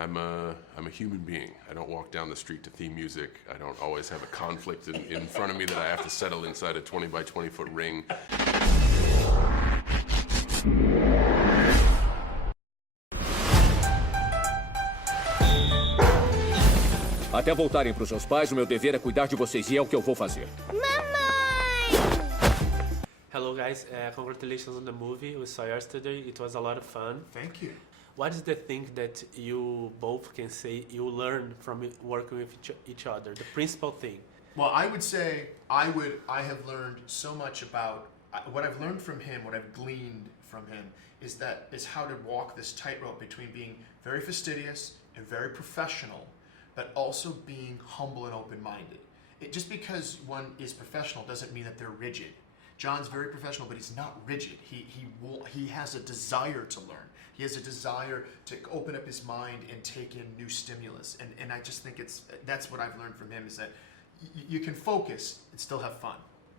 I'm a human being. I don't walk down the street to theme music. I don't always have a conflict in front of me that I have to settle inside a 20 by 20 foot ring. Até voltarem para os seus pais, o meu dever é cuidar de vocês e é o que eu vou fazer. Mamãe! Hello guys, congratulations on the movie. We saw yesterday. It was a lot of fun. Thank you. What is the thing that you both can say you learn from working with each other? The principal thing. Well, I would say I have learned so much about what I've learned from him, what I've gleaned from him is how to walk this tightrope between being very fastidious and very professional, but also being humble and open-minded. Just because one is professional doesn't mean that they're rigid. John's very professional, but he's not rigid. He has a desire to learn. He has a desire to open up his mind and take in new stimulus. And I just think that's what I've learned from him is that you can focus and still have fun.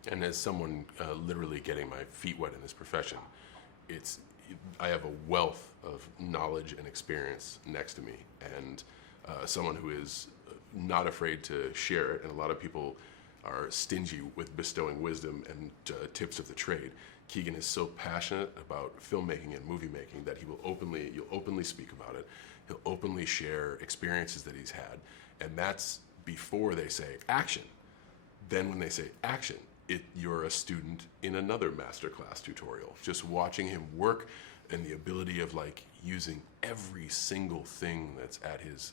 And as someone literally getting my feet wet in this profession, I have a wealth of knowledge and experience next to me, and someone who is not afraid to share it. And a lot of people are stingy with bestowing wisdom and tips of the trade. Keegan is so passionate about filmmaking and movie making that you'll openly speak about it. He'll openly share experiences that he's had, and that's before they say action. Then when they say action, you're a student in another masterclass tutorial. Just watching him work and the ability of like using every single thing that's at his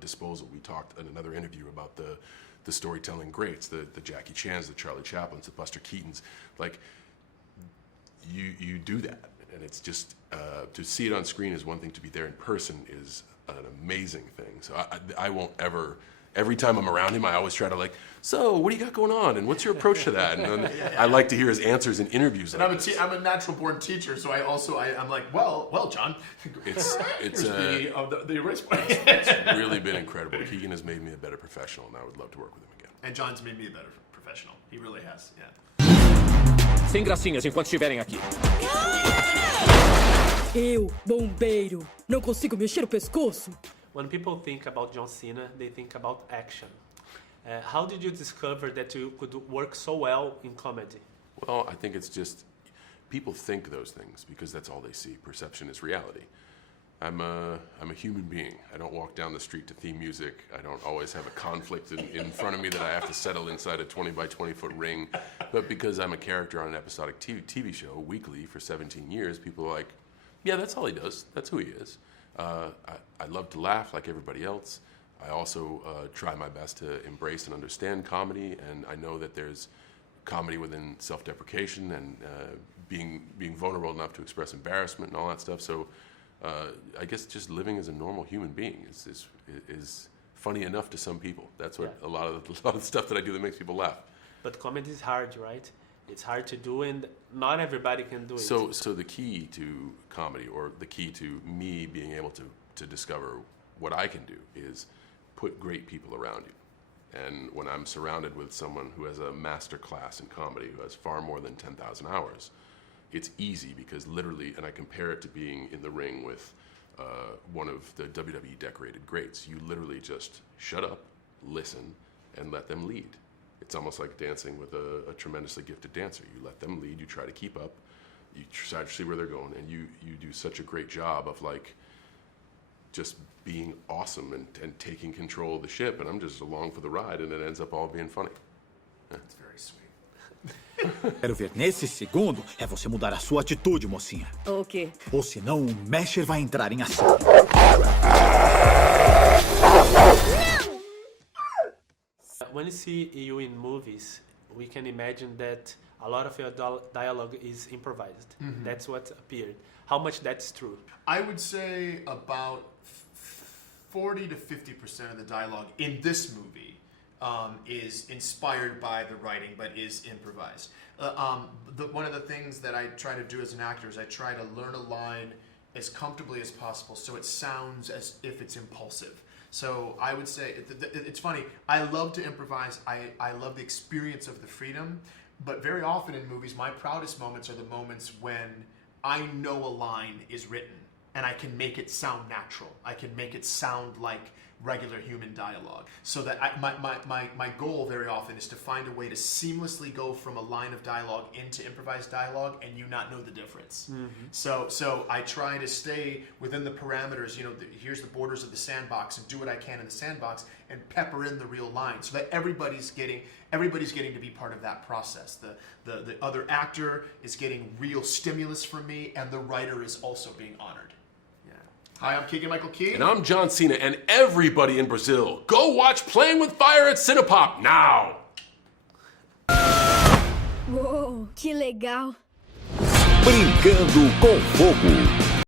disposal. We talked in another interview about the storytelling greats, the Jackie Chans, the Charlie Chaplins, the Buster Keatons. Like you do that, and it's just to see it on screen is one thing. To be there in person is an amazing thing. So I won't ever. Every time I'm around him, I always try to like, so what do you got going on, and what's your approach to that? And then I like to hear his answers in interviews. And I'm a natural born teacher, so I'm like, well, John. It's the erase point. It's really been incredible. Keegan has made me a better professional, and I would love to work with him again. And John's made me a better professional. He really has. Yeah. Sem gracinhas enquanto estiverem aqui. Eu, bombeiro, não consigo mexer o pescoço. When people think about John Cena, they think about action. How did you discover that you could work so well in comedy? Well, I think it's just people think those things because that's all they see. Perception is reality. I'm a human being. I don't walk down the street to theme music. I don't always have a conflict in front of me that I have to settle inside a 20 by 20 foot ring. But because I'm a character on an episodic TV show weekly for 17 years, people are like, yeah, that's all he does. That's who he is. I love to laugh like everybody else. I also try my best to embrace and understand comedy, and I know that there's comedy within self-deprecation and being vulnerable enough to express embarrassment and all that stuff. So I guess just living as a normal human being is funny enough to some people. That's what a lot of the stuff that I do that makes people laugh. But comedy is hard, right? It's hard to do, and not everybody can do it. So the key to comedy, or the key to me being able to discover what I can do, is put great people around you. And when I'm surrounded with someone who has a master class in comedy, who has far more than 10,000 hours, it's easy because literally, and I compare it to being in the ring with one of the WWE decorated greats. You literally just shut up, listen, and let them lead. It's almost like dancing with a tremendously gifted dancer. You let them lead, you try to keep up, you try to see where they're going, and you do such a great job of like just being awesome and taking control of the ship, and I'm just along for the ride, and it ends up all being funny. That's very sweet. Quero ver nesse segundo é você mudar a sua atitude, mocinha. O quê? Ou senão o Mesher vai entrar em ação. When you see you in movies, we can imagine that a lot of your dialogue is improvised. Mm-hmm. That's what appeared. How much that's true? I would say about 40 to 50% of the dialogue in this movie is inspired by the writing, but is improvised. One of the things that I try to do as an actor is I try to learn a line as comfortably as possible so it sounds as if it's impulsive. So I would say, it's funny, I love to improvise, I love the experience of the freedom, but very often in movies, my proudest moments are the moments when I know a line is written and I can make it sound natural. I can make it sound like regular human dialogue. So that my goal very often is to find a way to seamlessly go from a line of dialogue into improvised dialogue and you not know the difference. So I try to stay within the parameters, here's the borders of the sandbox, and do what I can in the sandbox and pepper in the real lines so that everybody's getting to be part of that process. The other actor is getting real stimulus from me, and the writer is also being honored. Hi, I'm Keegan-Michael Key. And I'm John Cena, and everybody in Brazil, go watch Playing with Fire at Cinepop now! Uou, que legal. Brincando com Fogo.